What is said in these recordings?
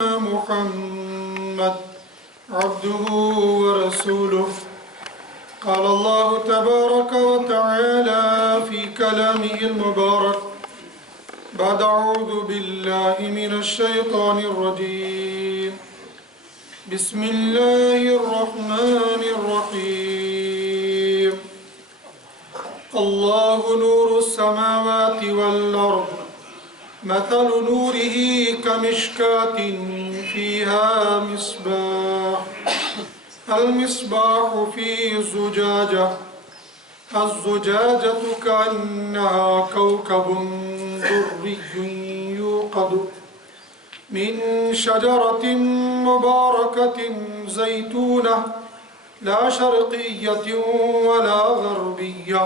محمد عبده ورسوله. قال الله تبارك وتعالى في كلامه المبارك بعد أعوذ بالله من الشيطان الرجيم. بسم الله الرحمن الرحيم. الله نور السماوات والأرض مثل نوره كمشكاة فيها مصباح المصباح في زجاجة الزجاجة كأنها كوكب دري يوقد من شجرة مباركة زيتونة لا شرقية ولا غربية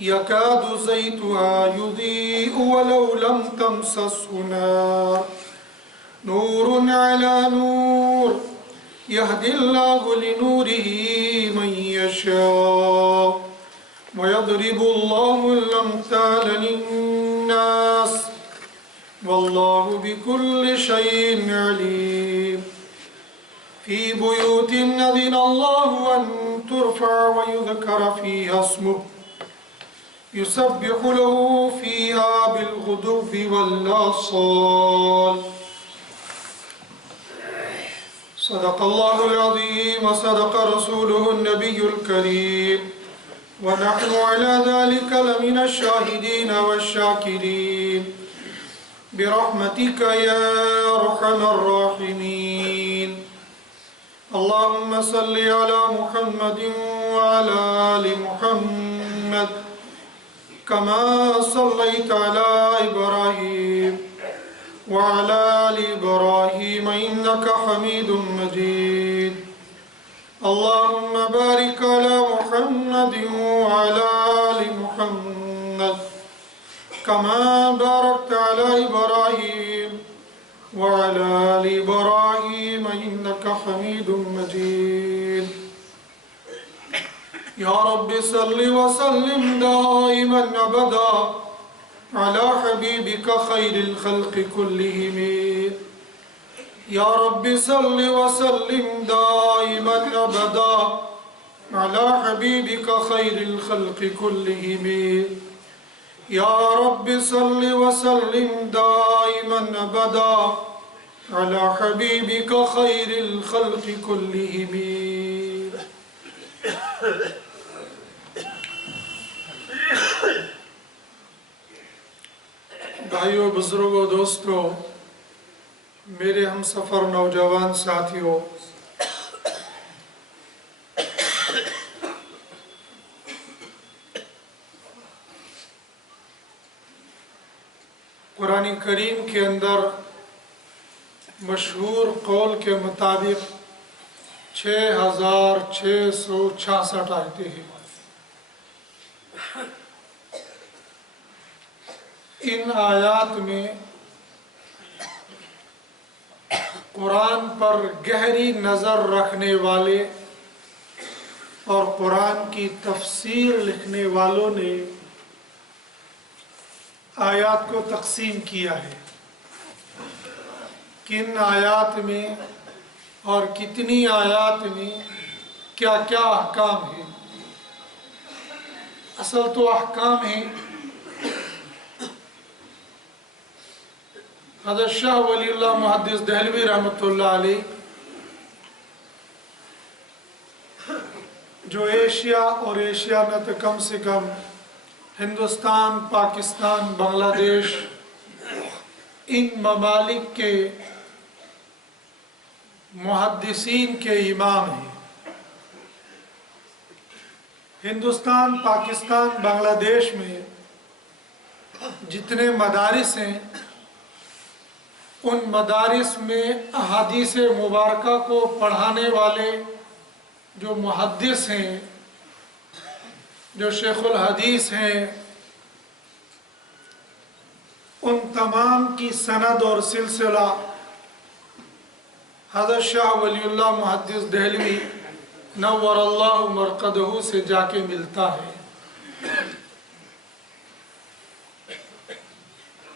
يكاد زيتها يضيء ولو لم تمسسه نار نور على نور يهدي الله لنوره من يشاء ويضرب الله الأمثال للناس والله بكل شيء عليم. في بيوت أذن الله أن ترفع ويذكر فيها اسمه يسبح له فيها بالغدو والآصال. صدق الله العظيم وصدق رسوله النبي الكريم ونحن على ذلك لمن الشاهدين والشاكرين برحمتك يا أرحم الراحمين. اللهم صل على محمد وعلى آل محمد كما صليت على إبراهيم وعلى آل إبراهيم إنك حميد مجيد. اللهم بارك على محمد وعلى آل محمد كما باركت على إبراهيم وعلى آل إبراهيم إنك حميد مجيد. يا رب صل وسلم دائما أبدا على حبيبك خير الخلق كلهم. يا رب صل وسلم دائما أبدا على حبيبك خير الخلق كلهم. يا رب صل وسلم دائما أبدا على حبيبك خير الخلق كلهم. بھائیو، بزرگوں، دوستوں، میرے ہم سفر نوجوان ساتھیوں، قرآن کریم کے اندر مشہور قول کے مطابق 6666 آیتیں ہیں. ان آیات میں قرآن پر گہری نظر رکھنے والے اور قرآن کی تفسیر لکھنے والوں نے آیات کو تقسیم کیا ہے. کن آیات میں اور کتنی آیات میں کیا کیا احکام ہیں. اصل تو احکام ہیں. حضرت شاہ ولی اللہ محدث دہلوی رحمۃ اللہ علیہ جو ایشیا اور ایشیا میں تو کم سے کم ہندوستان، پاکستان، بنگلہ دیش، ان ممالک کے محدثین کے امام ہیں. ہندوستان، پاکستان، بنگلہ دیش میں جتنے مدارس ہیں ان مدارس میں احادیث مبارکہ کو پڑھانے والے جو محدث ہیں، جو شیخ الحدیث ہیں، ان تمام کی سند اور سلسلہ حضرت شاہ ولی اللہ محدث دہلوی نور اللہ مرقدہ سے جا کے ملتا ہے.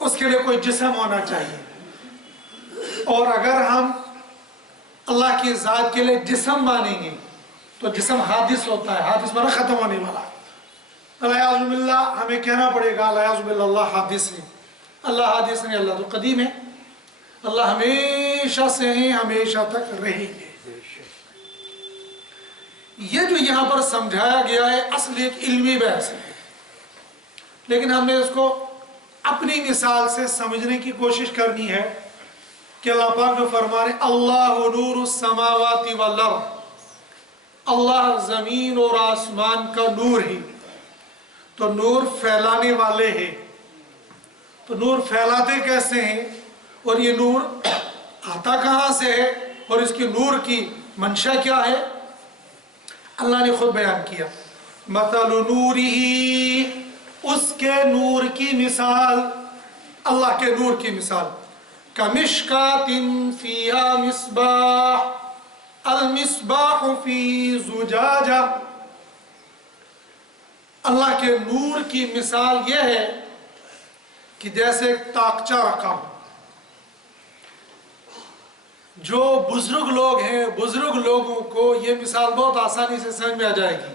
اس کے لیے کوئی جسم ہونا چاہیے، اور اگر ہم اللہ کی ذات کے لیے جسم مانیں گے تو جسم حادث ہوتا ہے، حادث مانا ختم ہونے والا۔ الیاذ باللہ ہمیں کہنا پڑے گا الیاذ باللہ اللہ حادث ہے۔ اللہ حادث نہیں، اللہ تو قدیم ہے، اللہ ہمیشہ سے ہیں، ہمیشہ تک رہیں گے۔ یہ جو یہاں پر سمجھایا گیا ہے اصل ایک علمی بحث ہے، لیکن ہم نے اس کو اپنی مثال سے سمجھنے کی کوشش کرنی ہے کہ اللہ پاک جو فرما رہے اللہ نور السماوات والارض، اللہ زمین اور آسمان کا نور ہے، تو نور پھیلانے والے ہیں، تو نور پھیلاتے کیسے ہیں اور یہ نور آتا کہاں سے ہے اور اس کی نور کی منشا کیا ہے؟ اللہ نے خود بیان کیا، مثل نورہ، اس کے نور کی مثال، اللہ کے نور کی مثال، کمشکات فیہا مصباح، المصباح فی زجاجہ، اللہ کے نور کی مثال یہ ہے کہ جیسے ایک تاقچہ رکھا ہو۔ جو بزرگ لوگ ہیں، بزرگ لوگوں کو یہ مثال بہت آسانی سے سمجھ میں آ جائے گی،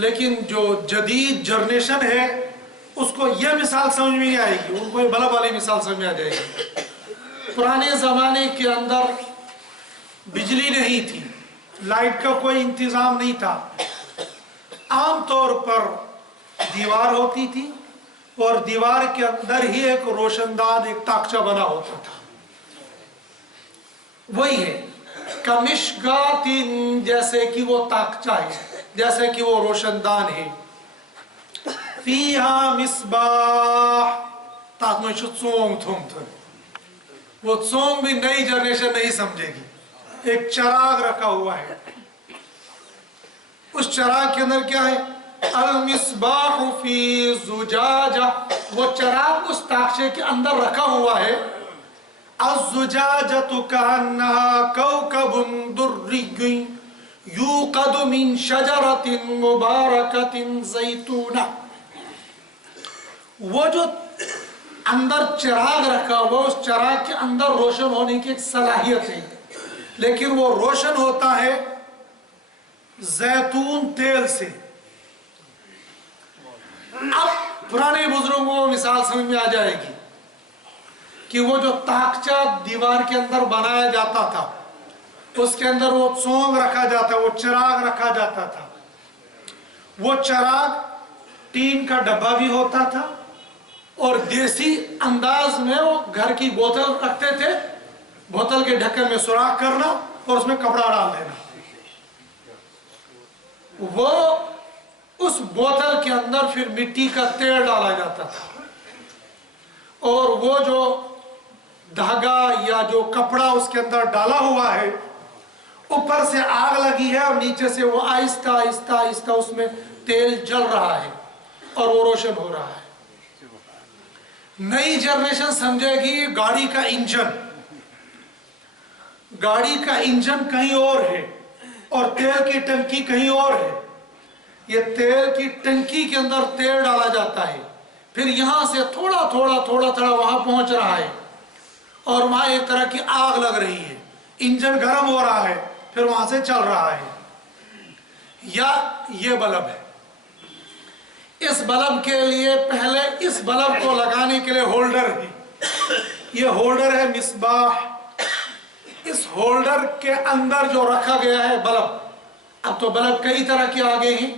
لیکن جو جدید جنریشن ہے اس کو یہ مثال سمجھ میں نہیں آئے گی، ان کو یہ بلب والی مثال سمجھ میں آ جائے گی۔ پرانے زمانے کے اندر بجلی نہیں تھی، لائٹ کا کوئی انتظام نہیں تھا، عام طور پر دیوار ہوتی تھی اور دیوار کے اندر ہی ایک روشن دان، ایک تاقچہ بنا ہوتا تھا۔ وہی ہے کمشکات، جیسے کہ وہ تاقچہ ہے، جیسے کہ وہ روشن دان ہے، فیہا مصباح، تاک میں چونگ تھوم تھا، وہ چونگ بھی نئی جنریشن نہیں سمجھے گی، ایک چراغ رکھا ہوا ہے، اس چراغ کے اندر کیا ہے؟ المصباح فی زجاجہ، وہ چراغ اس تاقچے کے اندر رکھا ہوا ہے، الزجاجۃ کأنہا کوکب دری یوقد من شجرۃ مبارکۃ زیتونہ، وہ جو اندر چراغ رکھا ہوا اس چراغ کے اندر روشن ہونے کی ایک صلاحیت ہے، لیکن وہ روشن ہوتا ہے زیتون تیل سے۔ اب پرانے بزرگوں کو مثال سمجھ میں آ جائے گی کہ وہ جو تاقچہ دیوار کے اندر بنایا جاتا تھا، اس کے اندر وہ چونگ رکھا جاتا، وہ چراغ رکھا جاتا تھا، وہ چراغ ٹین کا ڈبہ بھی ہوتا تھا اور دیسی انداز میں وہ گھر کی بوتل رکھتے تھے، بوتل کے ڈھکن میں سوراخ کرنا اور اس میں کپڑا ڈال دینا، وہ اس بوتل کے اندر پھر مٹی کا تیل ڈالا جاتا تھا، اور وہ جو دھاگا یا جو کپڑا اس کے اندر ڈالا ہوا ہے، اوپر سے آگ لگی ہے اور نیچے سے وہ آہستہ آہستہ آہستہ اس میں تیل جل رہا ہے اور وہ روشن ہو رہا ہے۔ نئی جنریشن سمجھے گی گاڑی کا انجن، گاڑی کا انجن کہیں اور ہے اور تیل کی ٹنکی کہیں اور ہے، یہ تیل کی ٹنکی کے اندر تیل ڈالا جاتا ہے، پھر یہاں سے تھوڑا تھوڑا تھوڑا تھوڑا وہاں پہنچ رہا ہے اور وہاں ایک طرح کی آگ لگ رہی ہے، انجن گرم ہو رہا ہے، پھر وہاں سے چل رہا ہے۔ یا یہ بلب ہے، اس بلب کے لیے پہلے اس بلب کو لگانے کے لیے ہولڈر ہے، یہ ہولڈر ہے مصباح، اس ہولڈر کے اندر جو رکھا گیا ہے بلب، اب تو بلب کئی طرح کے آگے ہیں،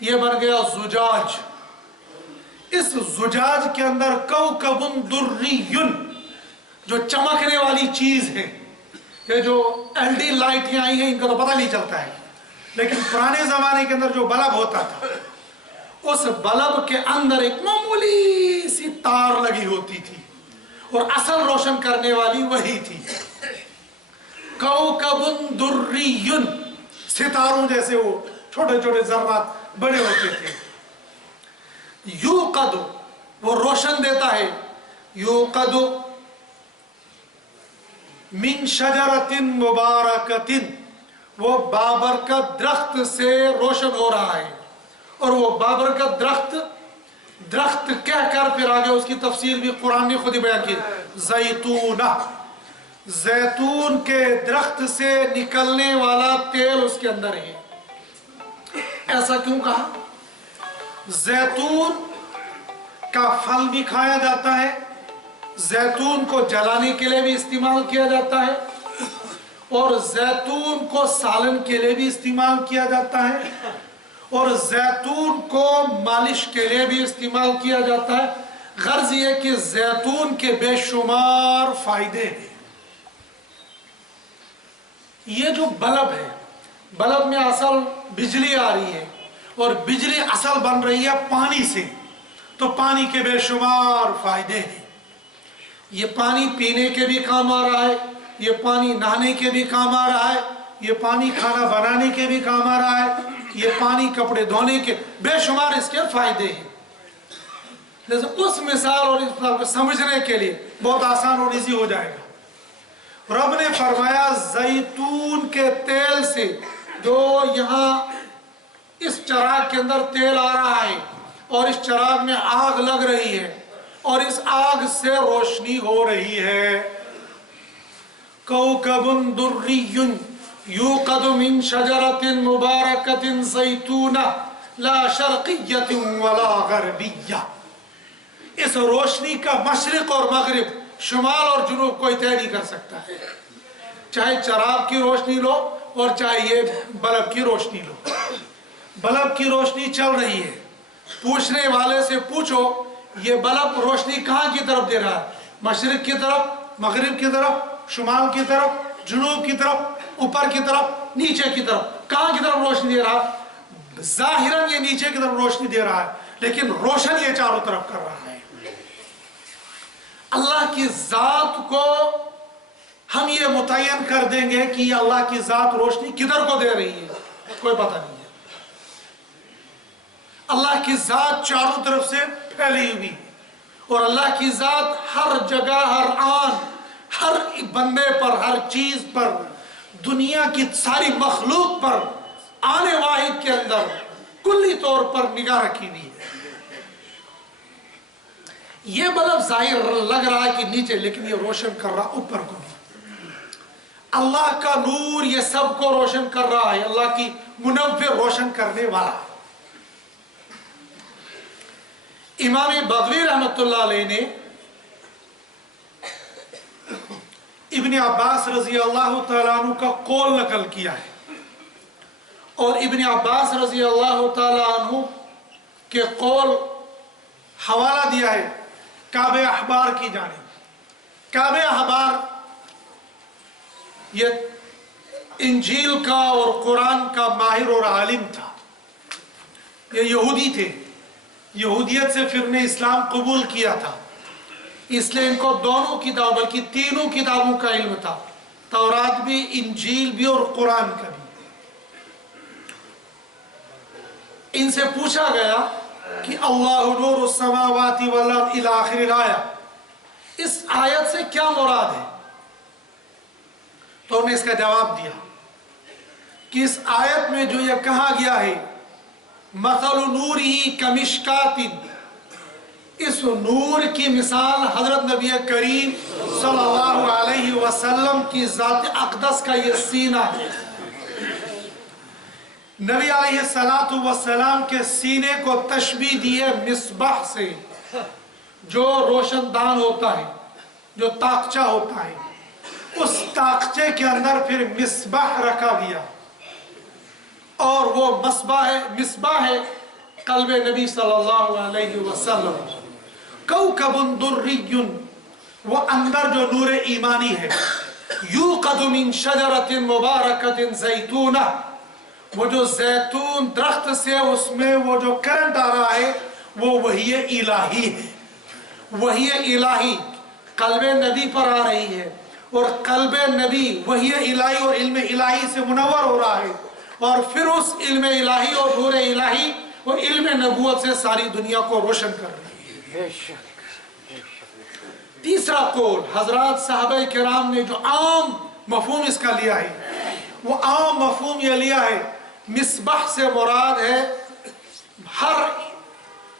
یہ بن گیا زجاج، اس زجاج کے اندر کوکب دری، جو چمکنے والی چیز ہے، یہ جو ایل ڈی لائٹ آئی ہیں ان کا تو پتہ نہیں چلتا ہے، لیکن پرانے زمانے کے اندر جو بلب ہوتا تھا اس بلب کے اندر ایک معمولی سی تار لگی ہوتی تھی اور اصل روشن کرنے والی وہی تھی، کوکب دری، ستاروں جیسے وہ چھوٹے چھوٹے ذرات بڑے ہوتے تھے، یوقد، وہ روشن دیتا ہے، یوقد من شجرۃ مبارکۃ، وہ بابرکت درخت سے روشن ہو رہا ہے، اور وہ بابرکت درخت درخت کہہ کر پھر آگے اس کی تفصیل بھی قرآن نے خود ہی بیان کی، زیتونہ، زیتون کے درخت سے نکلنے والا تیل اس کے اندر ہے۔ ایسا کیوں کہا؟ زیتون کا پھل بھی کھایا جاتا ہے، زیتون کو جلانے کے لیے بھی استعمال کیا جاتا ہے، اور زیتون کو سالن کے لیے بھی استعمال کیا جاتا ہے، اور زیتون کو مالش کے لیے بھی استعمال کیا جاتا ہے۔ غرض یہ کہ زیتون کے بے شمار فائدے ہیں۔ یہ جو بلب ہے، بلب میں اصل بجلی آ رہی ہے، اور بجلی اصل بن رہی ہے پانی سے، تو پانی کے بے شمار فائدے ہیں۔ یہ پانی پینے کے بھی کام آ رہا ہے، یہ پانی نہانے کے بھی کام آ رہا ہے، یہ پانی کھانا بنانے کے بھی کام آ رہا ہے، یہ پانی کپڑے دھونے کے، بے شمار اس کے فائدے ہیں۔ جیسے اس مثال اور اس مثال کو سمجھنے کے لیے بہت آسان اور ایزی ہو جائے گا۔ رب نے فرمایا زیتون کے تیل سے، جو یہاں اس چراغ کے اندر تیل آ رہا ہے اور اس چراغ میں آگ لگ رہی ہے اور اس آگ سے روشنی ہو رہی ہے، کوكب دري يوقد من شجرة مباركة زيتونة لا شرقية ولا غربية۔ اس روشنی کا مشرق اور مغرب، شمال اور جنوب کوئی طے نہیں کر سکتا ہے۔ چاہے چراغ کی روشنی لو اور چاہے یہ بلب کی روشنی لو، بلب کی روشنی چل رہی ہے، پوچھنے والے سے پوچھو یہ بلب روشنی کہاں کی طرف دے رہا ہے؟ مشرق کی طرف، مغرب کی طرف، شمال کی طرف، جنوب کی طرف، اوپر کی طرف، نیچے کی طرف، کہاں کی طرف روشنی دے رہا؟ ظاہراً یہ نیچے کی طرف روشنی دے رہا ہے، لیکن روشن یہ چاروں طرف کر رہا ہے۔ اللہ کی ذات کو ہم یہ متعین کر دیں گے کہ یہ اللہ کی ذات روشنی کدھر کو دے رہی ہے، کوئی پتہ نہیں ہے۔ اللہ کی ذات چاروں طرف سے پھیلی ہوئی، اور اللہ کی ذات ہر جگہ، ہر آن، ہر بندے پر، ہر چیز پر، دنیا کی ساری مخلوق پر آنے واحد کے اندر کلی طور پر نگاہ رکھی ہوئی ہے۔ یہ بلب ظاہر لگ رہا ہے کہ نیچے، لیکن یہ روشن کر رہا اوپر کو بھی۔ اللہ کا نور یہ سب کو روشن کر رہا ہے، اللہ کی منور روشن کرنے والا۔ امام بغوی رحمت اللہ علیہ نے ابن عباس رضی اللہ تعالیٰ عنہ کا قول نقل کیا ہے، اور ابن عباس رضی اللہ تعالیٰ عنہ کے قول حوالہ دیا ہے کعب احبار کی جانب۔ کعب احبار یہ انجیل کا اور قرآن کا ماہر اور عالم تھا، یہ یہودی تھے، یہودیت سے پھر نے اسلام قبول کیا تھا، اس لیے ان کو دونوں کتابوں بلکہ تینوں کتابوں کا علم تھا، تورات بھی، انجیل بھی اور قرآن کا بھی۔ ان سے پوچھا گیا کہ اللہ نور السماوات والارض الی آخر الآیہ، اس آیت سے کیا مراد ہے؟ تو انہوں نے اس کا جواب دیا کہ اس آیت میں جو یہ کہا گیا ہے مثل نورہ کمشکات، اس نور کی مثال حضرت نبی کریم صلی اللہ علیہ وسلم کی ذات اقدس کا یہ سینہ ہے۔ نبی علیہ السلام کے سینے کو تشبیہ دی ہے مصباح سے، جو روشن دان ہوتا ہے، جو تاقچہ ہوتا ہے، اس تاقچے کے اندر پھر مصباح رکھا گیا، اور وہ مصباح ہے قلب نبی صلی اللہ علیہ وسلم۔ کوكب دري، وہ اندر جو نور ایمانی ہے، یوقد من شجرة مبارکة زیتونہ، وہ جو زیتون درخت سے اس میں وہ جو کرنٹ آ رہا ہے وہ وحی الہی ہے۔ وحی الہی قلب نبی پر آ رہی ہے، اور قلب نبی وحی الہی اور علم الہی سے منور ہو رہا ہے، اور پھر اس علم الہی اور نور الہی اور علم نبوت سے ساری دنیا کو روشن کر رہی ہے۔ تیسرا قول حضرات صحابہ کرام نے جو عام مفہوم اس کا لیا ہے، وہ عام مفہوم یہ لیا ہے مصباح سے مراد ہے ہر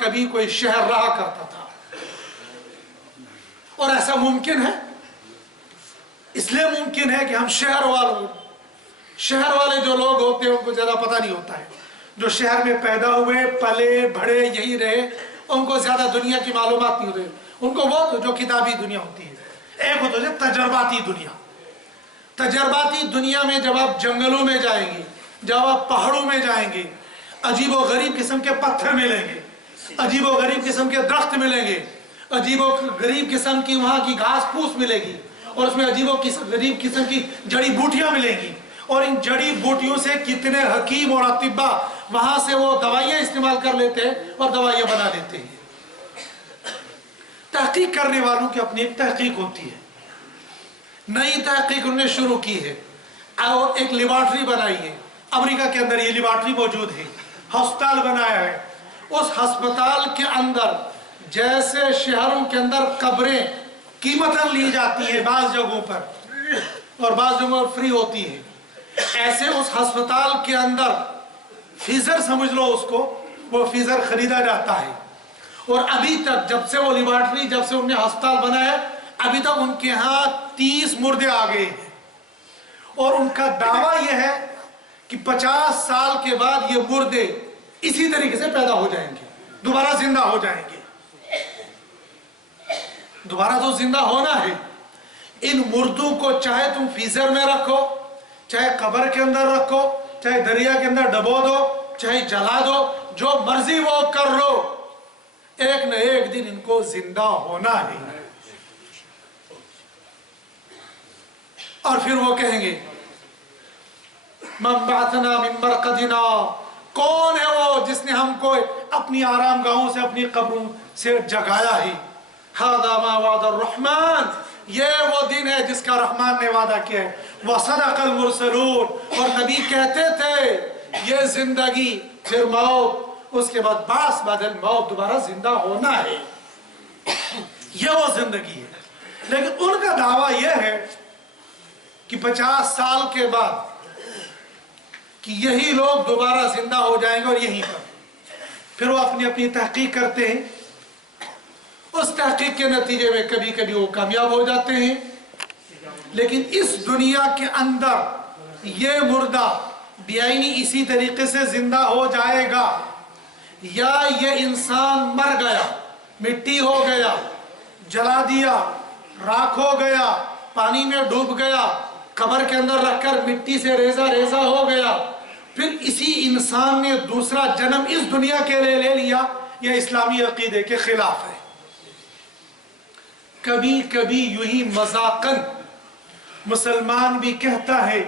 کبھی کوئی شہر رہا کرتا تھا. اور ایسا ممکن ہے؟ اس لیے ممکن ہے کہ ہم شہر والے جو لوگ ہوتے ہیں ان کو زیادہ پتہ نہیں ہوتا ہے. جو شہر میں پیدا ہوئے پلے بڑھے یہی رہے ان کو زیادہ دنیا کی معلومات نہیں ہوتی. ان کو وہ جو کتابی دنیا ہوتی ہے. ایک ہوتا ہے تجرباتی دنیا. تجرباتی دنیا میں جب آپ جنگلوں میں جائیں گے، جب آپ پہاڑوں میں جائیں گے، عجیب و غریب قسم کے پتھر ملیں گے، عجیب و غریب قسم کے درخت ملیں گے، عجیب و غریب قسم کی وہاں کی گھاس پھوس ملے گی، اور اس میں عجیب و غریب قسم کی جڑی بوٹیاں ملیں گی. اور ان جڑی بوٹیوں سے کتنے حکیم اور اطباء وہاں سے وہ دوائیاں استعمال کر لیتے ہیں اور دوائیاں بنا لیتے ہیں. تحقیق کرنے والوں کی اپنی ایک تحقیق ہوتی ہے. نئی تحقیق انہوں نے شروع کی ہے اور ایک لیبارٹری بنائی ہے. امریکہ کے اندر یہ لیبارٹری موجود ہے. ہسپتال بنایا ہے. اس ہسپتال کے اندر جیسے شہروں کے اندر قبریں قیمتاً لی جاتی ہیں بعض جگہوں پر اور بعض جگہوں پر فری ہوتی ہے، ایسے اس ہسپتال کے اندر فیزر سمجھ لو اس کو، وہ فیزر خریدا جاتا ہے. اور ابھی تک جب سے وہ لیبارٹری، جب سے انہوں نے ہسپتال بنایا، ابھی تک ان کے ہاں 30 مردے آ گئے ہیں. اور ان کا دعویٰ یہ ہے کہ 50 سال کے بعد یہ مردے اسی طریقے سے پیدا ہو جائیں گے، دوبارہ زندہ ہو جائیں گے. دوبارہ تو زندہ ہونا ہے. ان مردوں کو چاہے تم فریزر میں رکھو، چاہے قبر کے اندر رکھو، چاہے دریا کے اندر ڈبو دو، چاہے جلا دو، جو مرضی وہ کر لو، ایک نہ ایک دن ان کو زندہ ہونا ہے. اور پھر وہ کہیں گے من بعثنا من مرقدنا، کون ہے وہ جس نے ہم کو اپنی آرام گاہوں سے، اپنی قبروں سے جگایا ہے. هذا ما وعد الرحمن، یہ وہ دن ہے جس کا رحمان نے وعدہ کیا ہے. وصدق المرسلون، اور نبی کہتے تھے یہ زندگی پھر موت، اس کے بعد بعث بعد الموت، دوبارہ زندہ ہونا ہے. یہ وہ زندگی ہے. لیکن ان کا دعویٰ یہ ہے کہ 50 سال کے بعد کہ یہی لوگ دوبارہ زندہ ہو جائیں گے اور یہیں پر. پھر وہ اپنی اپنی تحقیق کرتے ہیں. اس تحقیق کے نتیجے میں کبھی کبھی وہ کامیاب ہو جاتے ہیں، لیکن اس دنیا کے اندر یہ مردہ بیائی اسی طریقے سے زندہ ہو جائے گا، یا یہ انسان مر گیا، مٹی ہو گیا، جلا دیا، راکھ ہو گیا، پانی میں ڈوب گیا، قبر کے اندر رکھ کر مٹی سے ریزہ ریزہ ہو گیا، پھر اسی انسان نے دوسرا جنم اس دنیا کے لیے لے لیا، یہ اسلامی عقیدے کے خلاف ہے. کبھی کبھی یوں ہی مذاقاً مسلمان بھی کہتا ہے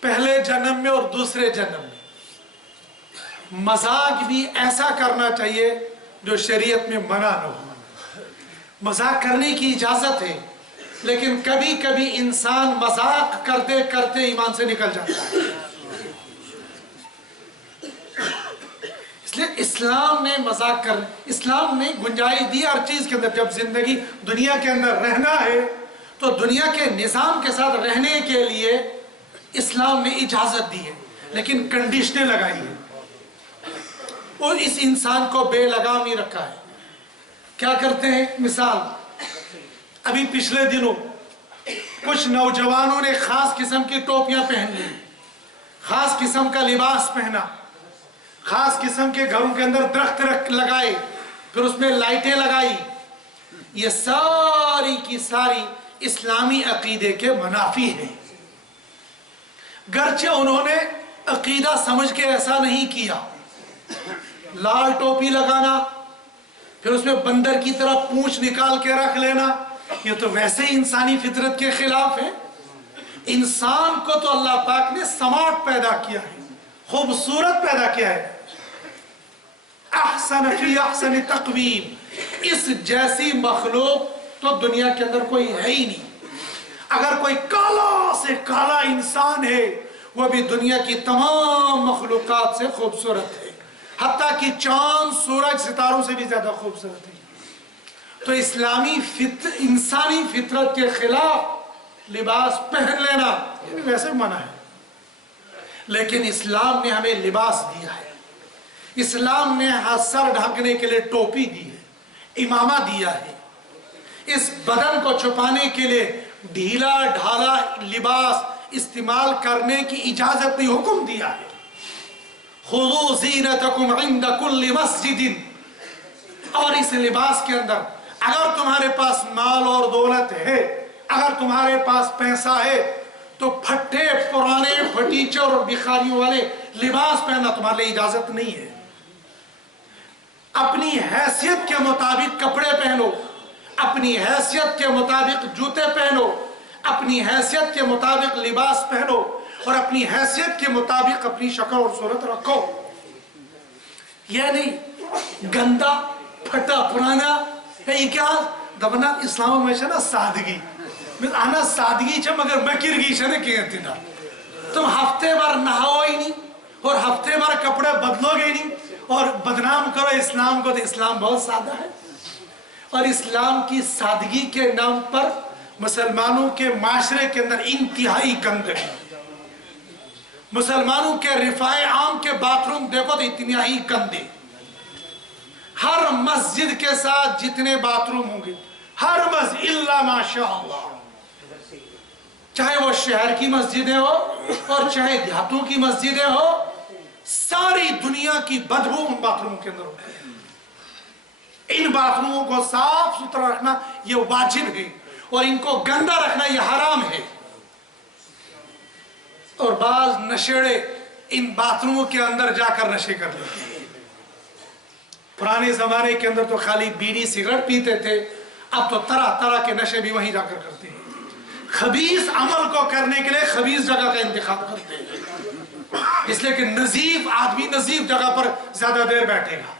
پہلے جنم میں اور دوسرے جنم میں. مذاق بھی ایسا کرنا چاہیے جو شریعت میں منع نہ ہو. مذاق کرنے کی اجازت ہے، لیکن کبھی کبھی انسان مذاق کرتے کرتے ایمان سے نکل جاتا ہے. اس لیے اسلام نے مذاق اسلام نے گنجائش دی ہر چیز کے اندر. جب زندگی دنیا کے اندر رہنا ہے تو دنیا کے نظام کے ساتھ رہنے کے لیے اسلام نے اجازت دی ہے، لیکن کنڈیشنیں لگائی ہیں اور اس انسان کو بے لگام نہیں رکھا ہے. کیا کرتے ہیں؟ مثال ابھی پچھلے دنوں کچھ نوجوانوں نے خاص قسم کی ٹوپیاں پہن لی، خاص قسم کا لباس پہنا، خاص قسم کے گھروں کے اندر درخت لگائے، پھر اس میں لائٹیں لگائی. یہ ساری کی ساری اسلامی عقیدے کے منافی ہیں. گرچہ انہوں نے عقیدہ سمجھ کے ایسا نہیں کیا. لال ٹوپی لگانا، پھر اس میں بندر کی طرح پونچھ نکال کے رکھ لینا، یہ تو ویسے ہی انسانی فطرت کے خلاف ہے. انسان کو تو اللہ پاک نے سمارٹ پیدا کیا ہے، خوبصورت پیدا کیا ہے. احسن فی احسن تقویم، اس جیسی مخلوق تو دنیا کے اندر کوئی ہے ہی نہیں. اگر کوئی کالا سے کالا انسان ہے وہ بھی دنیا کی تمام مخلوقات سے خوبصورت ہے، حتیٰ کہ چاند سورج ستاروں سے بھی زیادہ خوبصورت ہے. تو اسلامی انسانی فطرت کے خلاف لباس پہن لینا یہ ویسے منع ہے، لیکن اسلام نے ہمیں لباس دیا ہے. اسلام نے سر ڈھکنے کے لیے ٹوپی دی ہے، امامہ دیا ہے، اس بدن کو چھپانے کے لیے ڈھیلا ڈھالا لباس استعمال کرنے کی اجازت نہیں، حکم دیا ہے۔ خُذُوا زِینَتَکُمْ عِنْدَ كُلِّ مَسْجِدٍ، اور اس لباس کے اندر اگر تمہارے پاس مال اور دولت ہے، اگر تمہارے پاس پیسہ ہے تو پھٹے پرانے پھٹیچر اور بخاریوں والے لباس پہننا تمہارے لیے اجازت نہیں ہے۔ اپنی حیثیت کے مطابق کپڑے پہنو، اپنی حیثیت کے مطابق جوتے پہنو، اپنی حیثیت کے مطابق لباس پہنو، اور اپنی حیثیت کے مطابق اپنی شکل اور صورت رکھو۔ یہ نہیں گندا پھٹا پرانا یہ کیا دبنا اسلام میں نا سادگی آنا سادگی چھے مگر مکرگی چھے نے کہتے نا تم ہفتے بار نہاؤ ہی نہیں اور ہفتے بار کپڑے بدلو گے نہیں اور بدنام کرو اسلام کو، تو اسلام بہت سادہ ہے۔ اور اسلام کی سادگی کے نام پر مسلمانوں کے معاشرے کے اندر انتہائی گندگی، مسلمانوں کے رفاع عام کے باتھ روم دیکھو تو انتہائی گندے، ہر مسجد کے ساتھ جتنے باتھ روم ہوں گے، ہر مسجد الا ماشاءاللہ، چاہے وہ شہر کی مسجدیں ہو اور چاہے دیہاتوں کی مسجدیں ہو، ساری دنیا کی بدبو ان باتھ روموں کے اندر ہوتی ہے۔ ان باتھ روموں کو صاف ستھرا رکھنا یہ واجب ہے، اور ان کو گندا رکھنا یہ حرام ہے۔ اور بعض نشیڑے ان باتھ روموں کے اندر جا کر نشے کر لیتے ہیں۔ پرانے زمانے کے اندر تو خالی بیڑی سگریٹ پیتے تھے، اب تو طرح طرح کے نشے بھی وہیں جا کر کرتے ہیں۔ خبیث عمل کو کرنے کے لیے خبیث جگہ کا انتخاب کرتے ہیں، اس لیے کہ نظیف آدمی نظیف جگہ پر زیادہ دیر بیٹھے گا۔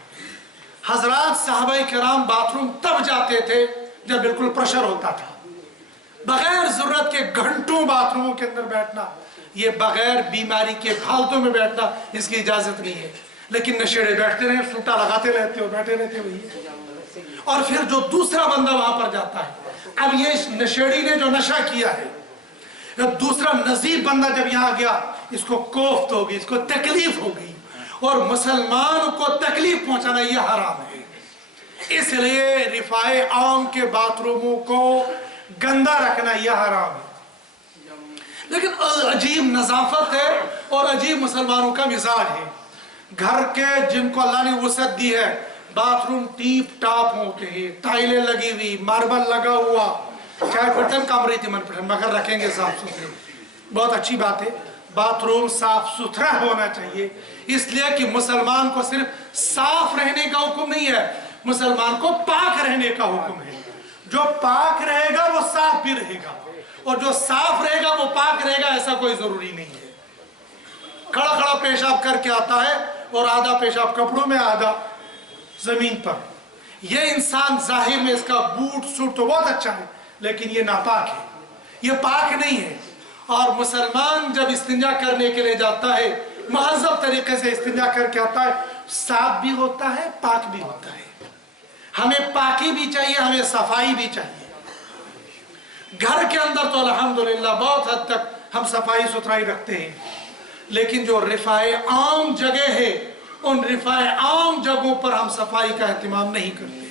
حضرات صحابہ کرام باتھ روم تب جاتے تھے جب بالکل پریشر ہوتا تھا، بغیر ضرورت کے گھنٹوں باتھ روموں کے اندر بیٹھنا، یہ بغیر بیماری کے حالتوں میں بیٹھنا اس کی اجازت نہیں ہے۔ لیکن نشیڑے بیٹھتے رہے، سوٹا لگاتے رہتے اور بیٹھے رہتے وہی، اور پھر جو دوسرا بندہ وہاں پر جاتا ہے، اب یہ نشیڑی نے جو نشہ کیا ہے، جب دوسرا نزیب بندہ جب یہاں گیا، اس کو کوفت ہوگی، اس کو تکلیف ہوگی، اور مسلمان کو تکلیف پہنچانا یہ حرام ہے۔ اس لیے رفاع عام کے باتھ روموں کو گندا رکھنا یہ حرام ہے۔ لیکن عجیب نظافت ہے اور عجیب مسلمانوں کا مزاج ہے۔ گھر کے جن کو اللہ نے وسعت دی ہے، باتھ روم ٹیپ ٹاپ ہوتے ہیں، ٹائلیں لگی ہوئی، ماربل لگا ہوا، چاہے پٹن کمرے تھی من پٹن مگر رکھیں گے صاف ستھرے، بہت اچھی بات ہے۔ باتھ روم صاف ستھرا ہونا چاہیے، اس لیے کہ مسلمان کو صرف صاف رہنے کا حکم نہیں ہے، مسلمان کو پاک رہنے کا حکم ہے۔ جو پاک رہے گا وہ صاف بھی رہے گا، اور جو صاف رہے گا وہ پاک رہے گا، ایسا کوئی ضروری نہیں ہے۔ کھڑا کھڑا پیشاب کر کے آتا ہے اور آدھا پیشاب کپڑوں میں آدھا زمین پر، یہ انسان ظاہر میں اس کا بوٹ سوٹ تو بہت اچھا ہے، لیکن یہ ناپاک ہے، یہ پاک نہیں ہے۔ اور مسلمان جب استنجا کرنے کے لیے جاتا ہے، مہذب طریقے سے استنجا کر کے آتا ہے، صاف بھی ہوتا ہے، پاک بھی ہوتا ہے۔ ہمیں پاکی بھی چاہیے، ہمیں صفائی بھی چاہیے۔ گھر کے اندر تو الحمدللہ بہت حد تک ہم صفائی ستھرائی رکھتے ہیں، لیکن جو رفاع عام جگہ ہے، ان رفاع عام جگہوں پر ہم صفائی کا اہتمام نہیں کرتے ہیں۔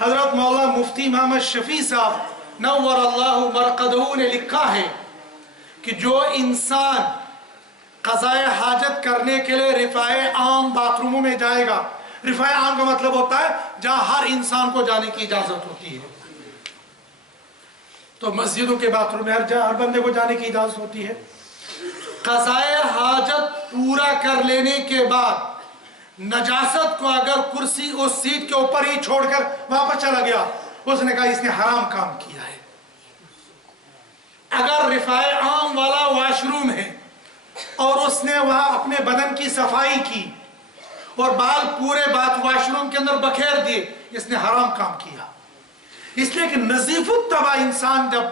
حضرت مولانا مفتی محمد شفیع صاحب نور اللہ مرقدہ نے لکھا ہے کہ جو انسان قضاء حاجت کرنے کے لیے رفاع عام باتھ روموں میں جائے گا، رفاع عام کا مطلب ہوتا ہے جہاں ہر انسان کو جانے کی اجازت ہوتی ہے، تو مسجدوں کے باتھ روم میں ہر بندے کو جانے کی اجازت ہوتی ہے۔ قضاء حاجت پورا کر لینے کے بعد نجاست کو اگر کرسی اس سیٹ کے اوپر ہی چھوڑ کر واپس چلا گیا، اس نے کہا اس نے حرام کام کیا ہے۔ اگر رفاع عام والا واش روم ہے اور اس نے وہاں اپنے بدن کی صفائی کی اور بال پورے واش روم کے اندر بکھیر دیے، اس نے حرام کام کیا۔ اس لیے کہ نظیف الطبع انسان جب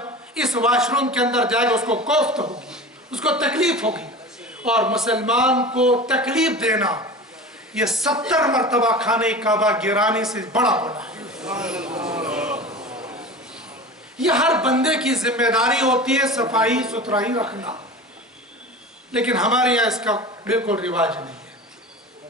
اس واش روم کے اندر جائے گا، اس کو کوفت ہوگی، اس کو تکلیف ہوگی، اور مسلمان کو تکلیف دینا یہ 70 مرتبہ خانہ کعبہ گرانے سے بڑا گناہ ہے۔ یہ ہر بندے کی ذمہ داری ہوتی ہے صفائی ستھرائی رکھنا، لیکن ہمارے یہاں اس کا بالکل رواج نہیں ہے۔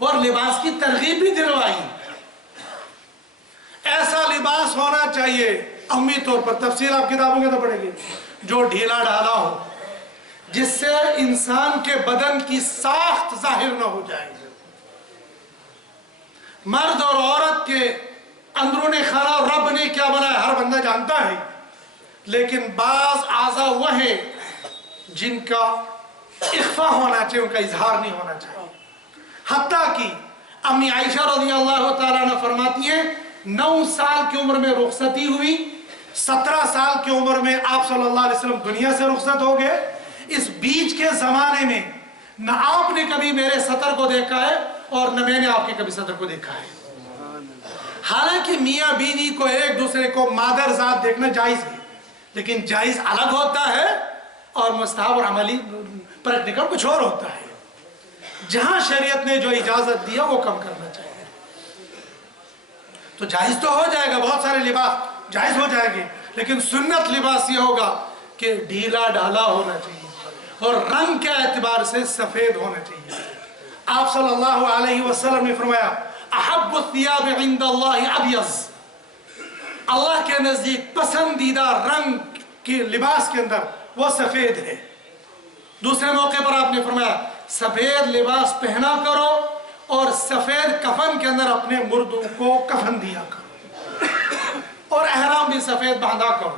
اور لباس کی ترغیب بھی دلوائی۔ ایسا لباس ہونا چاہیے، عمومی طور پر تفصیل آپ کتابوں کے تو پڑھیں گے، جو ڈھیلا ڈھالا ہو، جس سے انسان کے بدن کی ساخت ظاہر نہ ہو جائے۔ مرد اور عورت کے اندرون خانہ رب نے کیا بنایا ہر بندہ جانتا ہے، لیکن بعض اعضاء وہ ہیں جن کا اخفا ہونا چاہیے، ان کا اظہار نہیں ہونا چاہیے۔ حتیٰ کہ امی عائشہ رضی اللہ تعالیٰ عنہ فرماتی ہیں 9 سال کی عمر میں رخصتی ہوئی، 17 سال کی عمر میں آپ صلی اللہ علیہ وسلم دنیا سے رخصت ہو گئے۔ اس بیچ کے زمانے میں نہ آپ نے کبھی میرے سطر کو دیکھا ہے اور نہ میں نے آپ کے کبھی سطر کو دیکھا ہے۔ حالانکہ میاں بیوی کو ایک دوسرے کو مادر ذات دیکھنا جائز ہے، لیکن جائز الگ ہوتا ہے اور مستحب اور عملی پریکٹیکل کچھ اور ہوتا ہے۔ جہاں شریعت نے جو اجازت دیا وہ کم کرنا چاہیے۔ تو جائز تو ہو جائے گا، بہت سارے لباس جائز ہو جائیں گے، لیکن سنت لباس یہ ہوگا کہ ڈھیلا ڈھالا ہونا چاہیے اور رنگ کے اعتبار سے سفید ہونا چاہیے۔ آپ صلی اللہ علیہ وسلم نے فرمایا احب الثياب عند اللہ ابیض، اللہ کے نزدیک پسندیدہ رنگ کے لباس کے اندر وہ سفید ہے۔ دوسرے موقع پر آپ نے فرمایا سفید لباس پہنا کرو اور سفید کفن کے اندر اپنے مردوں کو کفن دیا کرو اور احرام بھی سفید باندھا کرو۔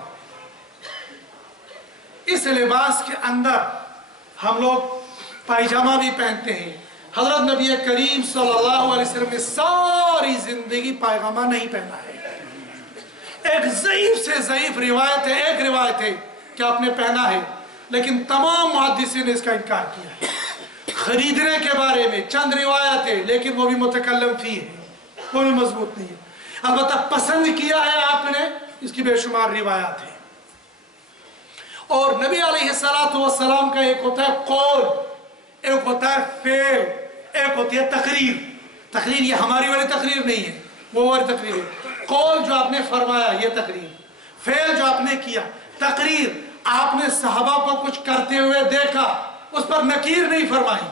اس لباس کے اندر ہم لوگ پائجامہ بھی پہنتے ہیں۔ حضرت نبی کریم صلی اللہ علیہ وسلم نے ساری زندگی پائجامہ نہیں پہنا ہے۔ ایک ضعیف سے ضعیف روایت ہے، ایک روایت ہے کہ آپ نے پہنا ہے، لیکن تمام محدثین نے اس کا انکار کیا ہے۔ خریدنے کے بارے میں چند روایت ہے، لیکن وہ بھی متکلم فی ہے، وہ بھی مضبوط نہیں ہے۔ البتہ پسند کیا ہے آپ نے، اس کی بے شمار روایات ہیں۔ اور نبی علیہ السلام کا ایک ہوتا ہے قول، ایک ہوتا ہے فعل، ایک ہوتی ہے تقریر۔ تقریر یہ ہماری والی تقریر نہیں ہے، وہ والی تقریر ہے۔ قول جو آپ نے فرمایا یہ تقریر، فعل جو آپ نے کیا تقریر۔ آپ نے صحابہ کو کچھ کرتے ہوئے دیکھا، اس پر نکیر نہیں فرمائی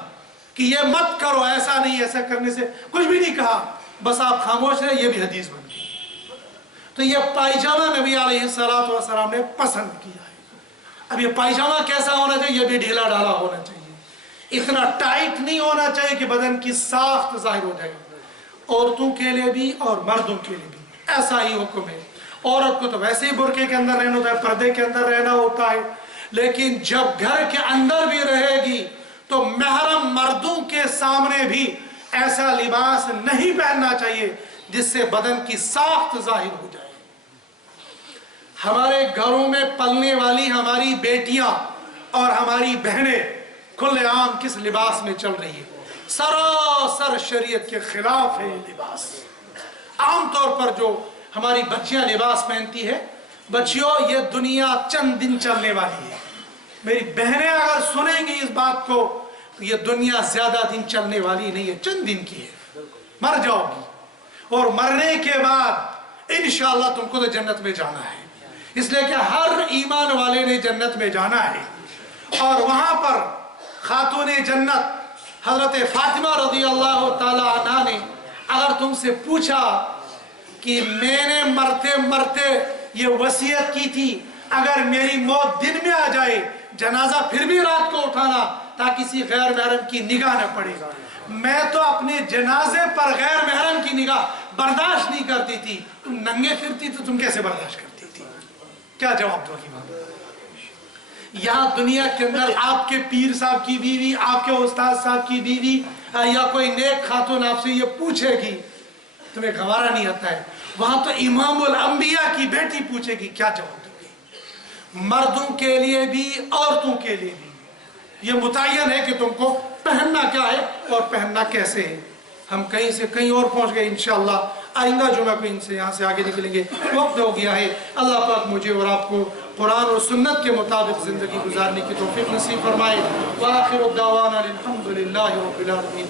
کہ یہ مت کرو، ایسا نہیں، ایسا کرنے سے کچھ بھی نہیں کہا، بس آپ خاموش رہے، یہ بھی حدیث بن گئی۔ تو یہ پائجامہ نبی علیہ السلام نے پسند کیا ہے۔ اب یہ پائجامہ کیسا ہونا چاہیے؟ یہ بھی ڈھیلا ڈھالا ہونا چاہیے، اتنا ٹائٹ نہیں ہونا چاہیے کہ بدن کی ساخت ظاہر ہو جائے۔ عورتوں کے لیے بھی اور مردوں کے لیے بھی ایسا ہی حکم ہے۔ عورت کو تو ویسے ہی برقعے کے اندر رہنا ہوتا ہے، پردے کے اندر رہنا ہوتا ہے، لیکن جب گھر کے اندر بھی رہے گی تو محرم مردوں کے سامنے بھی ایسا لباس نہیں پہننا چاہیے جس سے بدن کی ساخت ظاہر ہو جائے۔ ہمارے گھروں میں پلنے والی ہماری بیٹیاں اور ہماری بہنیں کھلے عام کس لباس میں چل رہی ہے؟ سراسر شریعت کے خلاف ہے یہ لباس۔ عام طور پر جو ہماری بچیاں لباس پہنتی ہے، بچیوں یہ دنیا چند دن چلنے والی ہے۔ میری بہنیں اگر سنیں گی اس بات کو تو یہ دنیا زیادہ دن چلنے والی نہیں ہے، چند دن کی ہے، مر جاؤ گی اور مرنے کے بعد انشاءاللہ تم کو تو جنت میں جانا ہے، اس لیے کہ ہر ایمان والے نے جنت میں جانا ہے۔ اور وہاں پر خاتون جنت حضرت فاطمہ رضی اللہ تعالی عنہ نے اگر تم سے پوچھا کہ میں نے مرتے مرتے یہ وصیت کی تھی اگر میری موت دن میں آ جائے جنازہ پھر بھی رات کو اٹھانا تاکہ کسی غیر محرم کی نگاہ نہ پڑے گا، میں تو اپنے جنازے پر غیر محرم کی نگاہ برداشت نہیں کرتی تھی، تم ننگے پھرتی تو تم کیسے برداشت کرتی تھی؟ کیا جواب دو گی؟ یہاں دنیا کے اندر آپ کے پیر صاحب کی بیوی، آپ کے استاد صاحب کی بیوی یا کوئی نیک خاتون آپ سے یہ پوچھے گی تمہیں گوارا نہیں آتا ہے، وہاں تو امام الانبیاء کی بیٹی پوچھے گی، کیا جواب دو گی؟ مردوں کے لیے بھی عورتوں کے لیے بھی یہ متعین ہے کہ تم کو پہننا کیا ہے اور پہننا کیسے ہے۔ ہم کہیں سے کہیں اور پہنچ گئے، انشاءاللہ آئندہ جمعہ کو ان سے یہاں سے آگے نکلیں گے، وقت ہو گیا ہے۔ اللہ پاک مجھے اور آپ کو قرآن اور سنت کے مطابق زندگی گزارنے کی توفیق نصیب فرمائے۔ وآخر الدعوانا الحمدللہ رب العالمین۔